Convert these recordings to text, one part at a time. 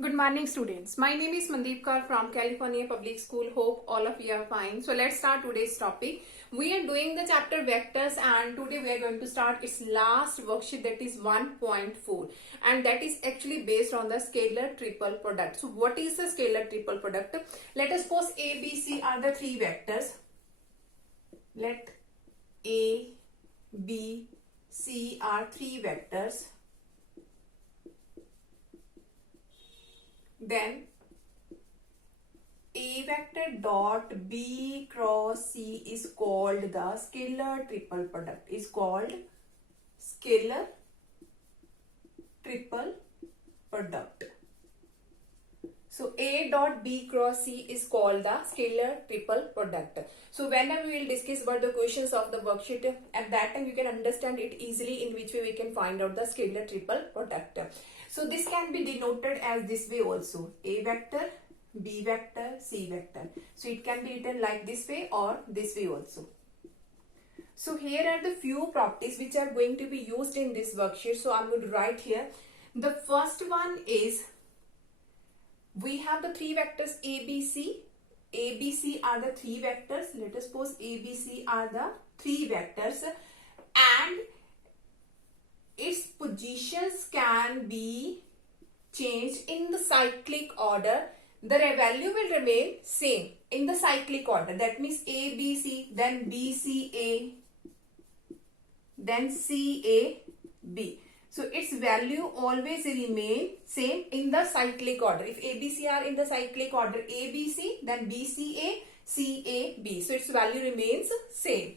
Good morning, students. My name is Mandeep Kaur from California Public School. Hope all of you are fine. So let's start today's topic. We are doing the chapter vectors, and today we are going to start its last worksheet, that is 1.4, and that is actually based on the scalar triple product. So what is the scalar triple product? Let us suppose A, B, C are the three vectors. Let A, B, C are three vectors. Then A vector dot B cross C is called the scalar triple product. Is called scalar triple product. So A dot B cross C is called the scalar triple product. So whenever we will discuss about the questions of the worksheet, at that time you can understand it easily in which way we can find out the scalar triple product. So this can be denoted as this way also. A vector, B vector, C vector. So it can be written like this way or this way also. So here are the few properties which are going to be used in this worksheet. So I'm going to write here. The first one is, we have the three vectors A, B, C. A, B, C are the three vectors. Let us suppose A, B, C are the three vectors, and its positions can be changed in the cyclic order. The value will remain same in the cyclic order. That means A, B, C, then B, C, A, then C, A, B. So its value always remain same in the cyclic order. If A, B, C are in the cyclic order A, B, C, then B, C, A, C, A, B. So its value remains same.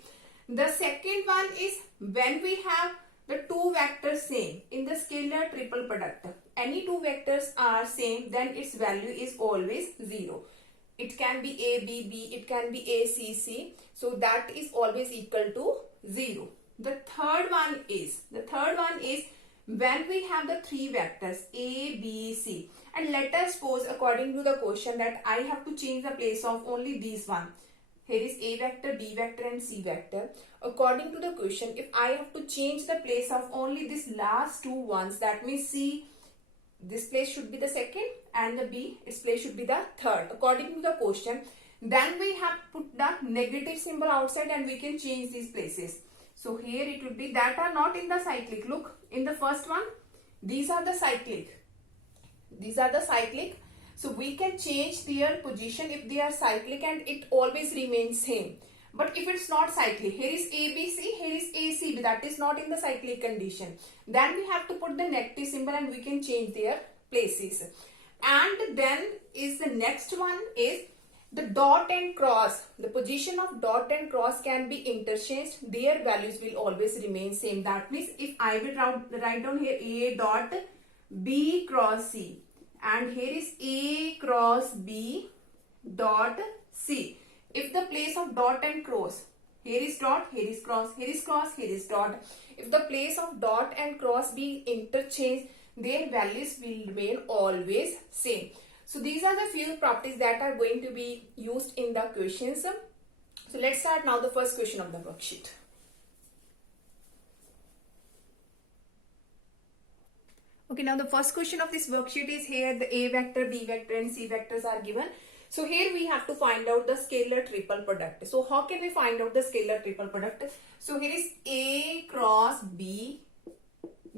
The second one is, when we have the two vectors same in the scalar triple product, any two vectors are same, then its value is always 0. It can be A, B, B, it can be A, C, C. So that is always equal to 0. The third one is when we have the three vectors A, B, C, and let us suppose according to the question that I have to change the place of only these one. Here is A vector, B vector and C vector. According to the question, if I have to change the place of only these last two ones, that means C, this place should be the second, and the B, its place should be the third. According to the question, then we have put the negative symbol outside and we can change these places. So here it would be that are not in the cyclic. Look, in the first one, these are the cyclic. These are the cyclic. So we can change their position if they are cyclic and it always remains same. But if it's not cyclic, here is ABC, here is AC, that is not in the cyclic condition. Then we have to put the negative symbol and we can change their places. And then is the next one is the dot and cross. The position of dot and cross can be interchanged. Their values will always remain same. That means if I will write down here A dot B cross C, and here is A cross B dot C. If the place of dot and cross, here is dot, here is cross, here is cross, here is dot. If the place of dot and cross be interchanged, their values will remain always same. So these are the few properties that are going to be used in the questions. So let's start now the first question of the worksheet. Okay, now the first question of this worksheet is here. The A vector, B vector and C vectors are given. So here we have to find out the scalar triple product. So how can we find out the scalar triple product? So here is A cross B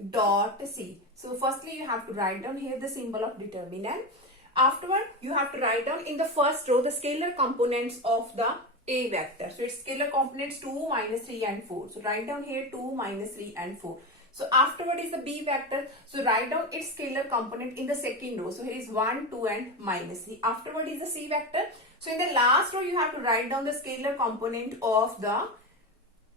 dot C. So firstly you have to write down here the symbol of determinant. Afterward you have to write down in the first row the scalar components of the A vector. So its scalar components 2, minus 3 and 4. So write down here 2, minus 3 and 4. So afterward is the B vector. So write down its scalar component in the second row. So here is 1, 2 and minus 3. Afterward is the C vector. So in the last row you have to write down the scalar component of the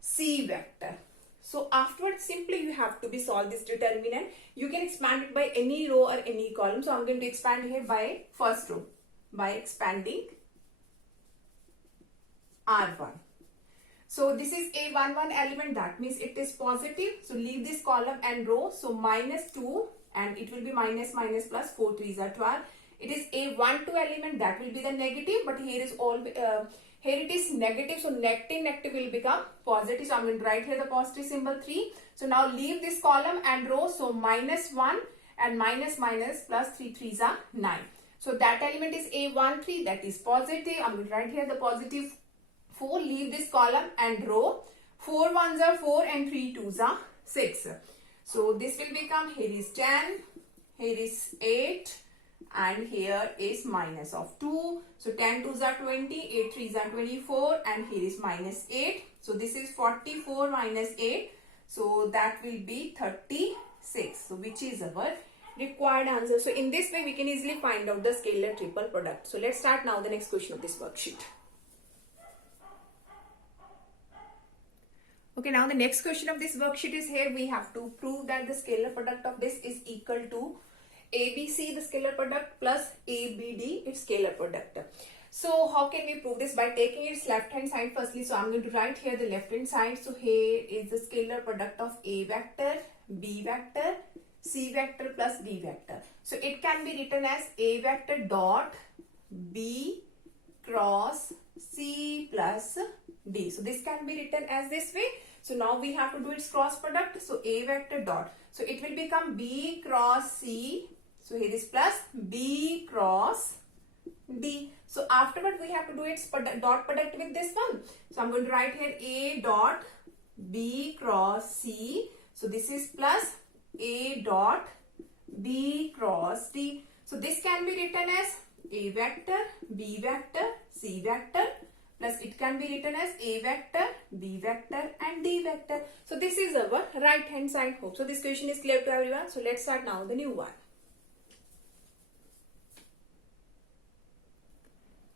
C vector. So afterwards simply you have to be solve this determinant. You can expand it by any row or any column. So I'm going to expand here by first row by expanding R1. So this is a 1 element, that means it is positive. So leave this column and row. So minus 2 and it will be minus minus plus 4 3s are 12. It is a 1 2 element, that will be the negative, but here is all here it is negative, so negative will become positive. So I'm going to write here the positive symbol 3. So now leave this column and row. So minus 1 and minus minus plus 3 3s are 9. So that element is A13, that is positive. I'm going to write here the positive 4, leave this column and row. 4 1s are 4 and 3 2s are 6. So this will become, here is 10, here is 8, and here is minus of 2. So 10 2s are 20, 8 3s are 24, and here is minus 8. So this is 44 minus 8. So that will be 36. So which is our required answer. So in this way we can easily find out the scalar triple product. So let's start now the next question of this worksheet. Okay, now the next question of this worksheet is here. We have to prove that the scalar product of this is equal to ABC, the scalar product, plus ABD, its scalar product. So how can we prove this? By taking its left hand side firstly. So I'm going to write here the left hand side. So here is the scalar product of A vector, B vector, C vector plus D vector. So it can be written as A vector dot B cross C plus D. So this can be written as this way. So now we have to do its cross product. So A vector dot. So it will become B cross C. So here is plus B cross D. So afterward we have to do its dot product with this one. So I'm going to write here A dot B cross C. So this is plus A dot B cross D. So this can be written as A vector, B vector, C vector, plus it can be written as A vector, B vector and D vector. So this is our right hand side. Hope so this question is clear to everyone. So let's start now the new one.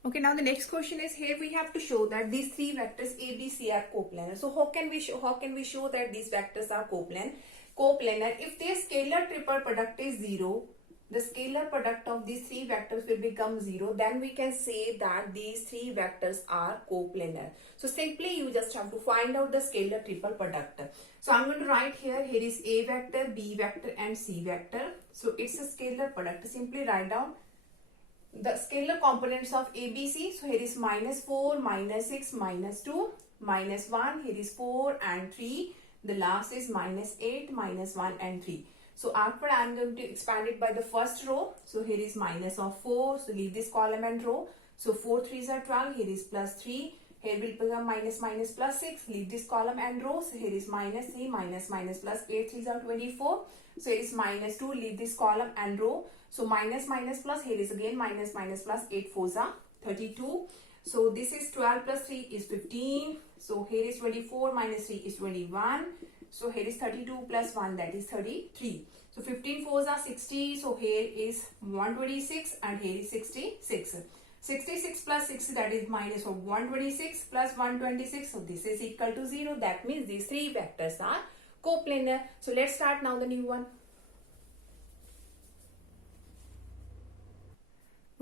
Okay, now the next question is here we have to show that these three vectors A, B, C are coplanar. So how can we show that these vectors are coplanar? If their scalar triple product is 0, the scalar product of these three vectors will become 0, then we can say that these three vectors are coplanar. So simply you just have to find out the scalar triple product. So I'm going to write here is A vector, B vector and C vector. So it's a scalar product. Simply write down the scalar components of ABC. So here is minus 4, minus 6, minus 2, minus 1. Here is 4 and 3. The last is minus 8, minus 1 and 3. So after I am going to expand it by the first row. So here is minus of 4. So leave this column and row. So 4 3s are 12. Here is plus 3. Here will become minus minus plus 6. Leave this column and row. So here is minus 3 minus minus plus 8 3s are 24. So here is minus 2. Leave this column and row. So minus minus plus, here is again minus minus plus 8 4s are 32. So this is 12 plus 3 is 15. So here is 24 minus 3 is 21. So here is 32 plus 1, that is 33. So 15 4s are 60. So here is 126 and here is 66. 66 plus 6, that is minus of 126 plus 126. So this is equal to 0. That means these three vectors are coplanar. So let's start now the new one.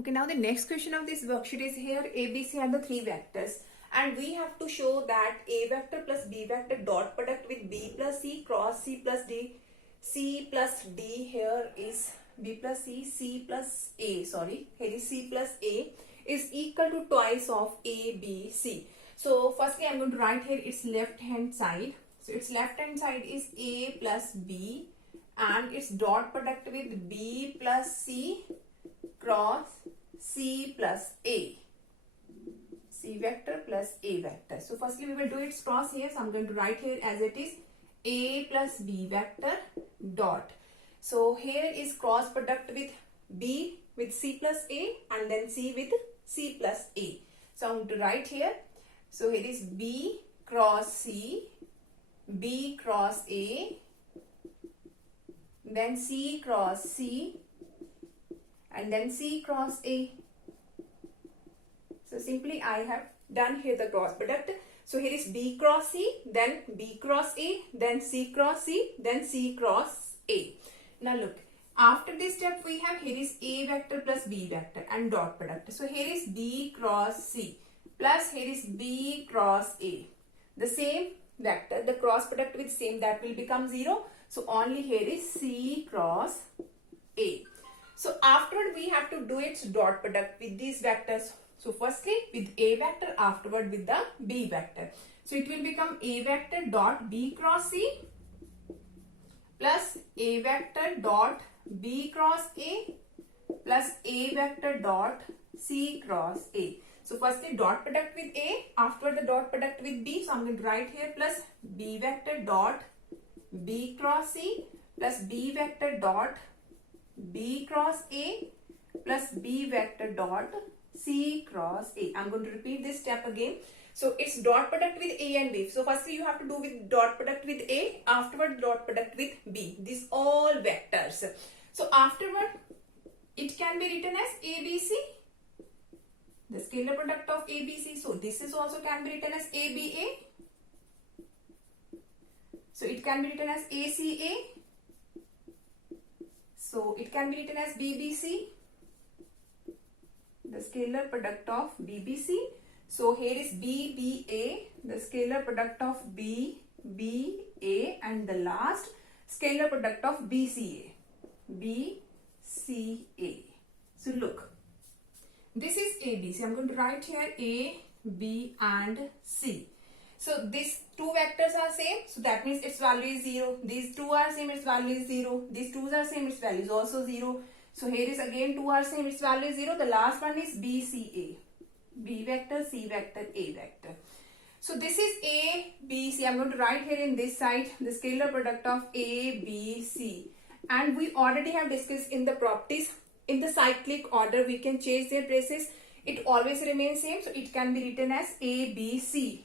Okay, now the next question of this worksheet is here. A, B, C are the three vectors. And we have to show that A vector plus B vector dot product with B plus C cross C plus D. C plus D, here is B plus C, C plus A, sorry, here is C plus A is equal to twice of A, B, C. So firstly I am going to write here its left hand side. So its left hand side is A plus B and its dot product with B plus C cross C plus A. C vector plus A vector. So firstly we will do its cross here. So I'm going to write here as it is A plus B vector dot. So here is cross product with B with C plus A and then C with C plus A. So I'm going to write here. So here is B cross C, B cross A, then C cross C and then C cross A. So simply I have done here the cross product. So here is B cross C, then B cross A, then C cross C, then C cross A. Now look, after this step we have here is A vector plus B vector and dot product. So here is B cross C plus here is B cross A. The same vector, the cross product with same, that will become 0. So only here is C cross A. So afterward we have to do its dot product with these vectors. So firstly with A vector, afterward with the B vector. So it will become A vector dot B cross C plus A vector dot B cross A plus A vector dot C cross A. So first the dot product with A, after the dot product with B. So I'm going to write here plus B vector dot B cross C plus B vector dot B cross A plus B vector dot C cross A. I'm going to repeat this step again. So it's dot product with A and B. So firstly you have to do with dot product with A, afterward dot product with B. These all vectors. So afterward it can be written as ABC, the scalar product of ABC. So this is also can be written as ABA. So it can be written as ACA. So it can be written as BBC, the scalar product of BBC. So here is BBA, the scalar product of BBA, and the last scalar product of BCA. BCA. So look, this is ABC. I'm going to write here A, B and C. So these two vectors are same. So that means its value is 0. These two are same, its value is 0. These two are same, its value is also 0. So here is again two are same, its value is 0. The last one is BCA. B vector, C vector, A vector. So this is A, B, C. I'm going to write here in this side the scalar product of A, B, C. And we already have discussed in the properties, in the cyclic order we can change their places. It always remains same. So it can be written as A, B, C.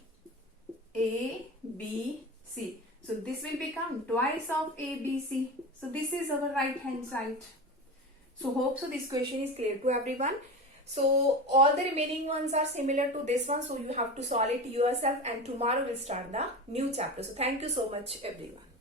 A, B, C. So this will become twice of A, B, C. So this is our right hand side. So hope so this question is clear to everyone. So all the remaining ones are similar to this one. So you have to solve it yourself, and tomorrow we'll start the new chapter. So thank you so much everyone.